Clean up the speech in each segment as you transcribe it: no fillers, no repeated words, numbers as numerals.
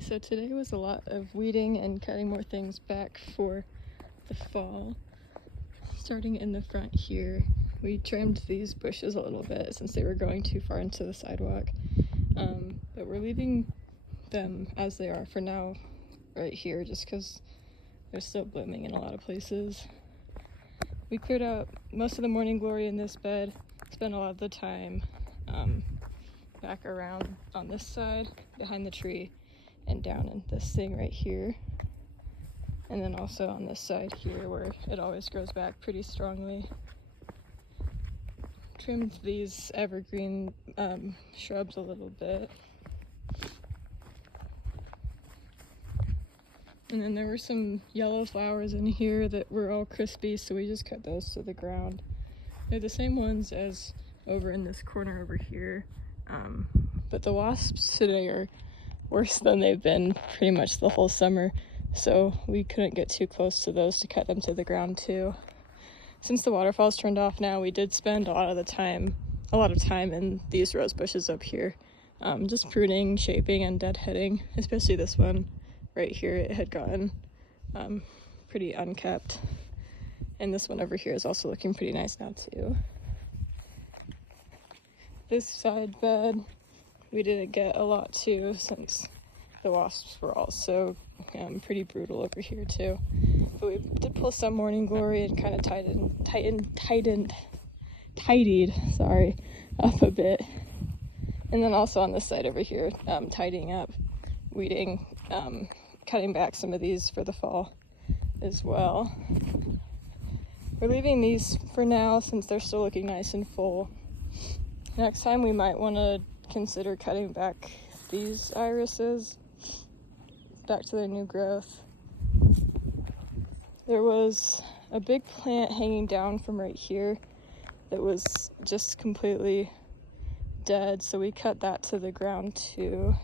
Okay, so today was a lot of weeding and cutting more things back for the fall. Starting in the front here, we trimmed these bushes a little bit since they were going too far into the sidewalk, but we're leaving them as they are for now right here just because they're still blooming in a lot of places. We cleared out most of the morning glory in this bed, spent a lot of the time back around on this side behind the tree and down in this thing right here, and then also on this side here where it always grows back pretty strongly. Trimmed these evergreen shrubs a little bit, and then there were some yellow flowers in here that were all crispy, so we just cut those to the ground. They're the same ones as over in this corner over here, but the wasps today are worse than they've been pretty much the whole summer, so we couldn't get too close to those to cut them to the ground too. Since the waterfall's turned off now, we did spend a lot of time in these rose bushes up here, just pruning, shaping, and deadheading, especially this one right here. It had gotten pretty unkept, and this one over here is also looking pretty nice now too. This side bed we didn't get a lot to since the wasps were also pretty brutal over here too. But we did pull some morning glory and kind of tidied up a bit. And then also on this side over here, tidying up, weeding, cutting back some of these for the fall as well. We're leaving these for now since they're still looking nice and full. Next time we might want to consider cutting back these irises back to their new growth. There was a big plant hanging down from right here that was just completely dead, so we cut that to the ground too.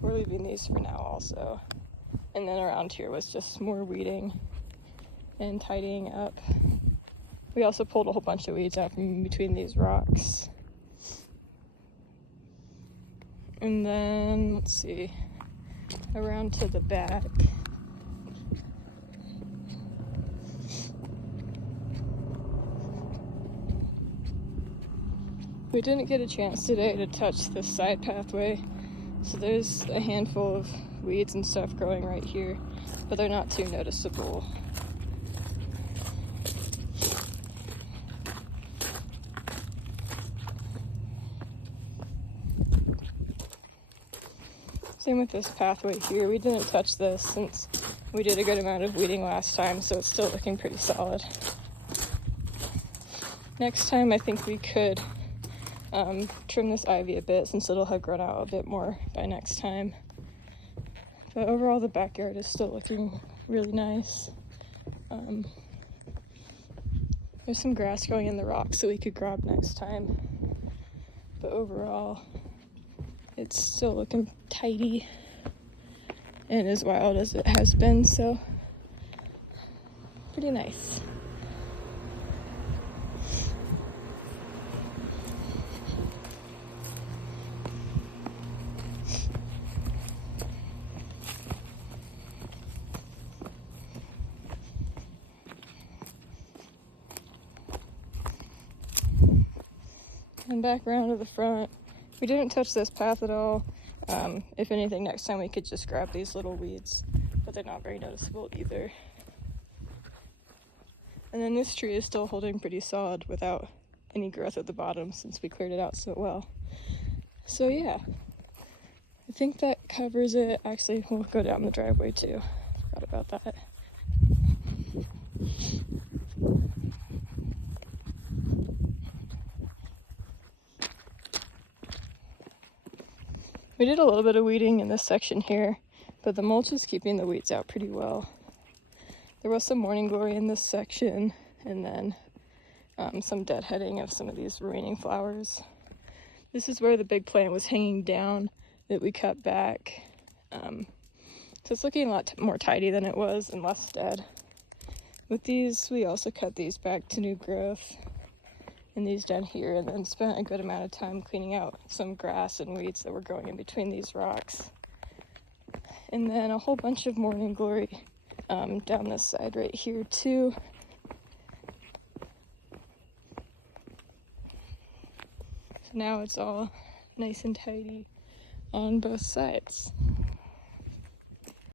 We're leaving these for now also. And then around here was just more weeding and tidying up. We also pulled a whole bunch of weeds out from between these rocks. And then, let's see, around to the back. We didn't get a chance today to touch this side pathway, so there's a handful of weeds and stuff growing right here, but they're not too noticeable. Same with this pathway here. We didn't touch this since we did a good amount of weeding last time, so it's still looking pretty solid. Next time I think we could trim this ivy a bit since it'll have grown out a bit more by next time. But overall the backyard is still looking really nice. There's some grass growing in the rocks that we could grab next time. But overall, it's still looking tidy and as wild as it has been, so pretty nice. And back around to the front. We didn't touch this path at all. If anything, next time we could just grab these little weeds, but they're not very noticeable either. And then this tree is still holding pretty solid without any growth at the bottom since we cleared it out so well. So yeah, I think that covers it. Actually, we'll go down the driveway too. Forgot about that. We did a little bit of weeding in this section here, but the mulch is keeping the weeds out pretty well. There was some morning glory in this section, and then some deadheading of some of these remaining flowers. This is where the big plant was hanging down that we cut back. So it's looking a lot more tidy than it was and less dead. With these, we also cut these back to new growth. And these down here, and then spent a good amount of time cleaning out some grass and weeds that were growing in between these rocks. And then a whole bunch of morning glory down this side right here too. So now it's all nice and tidy on both sides.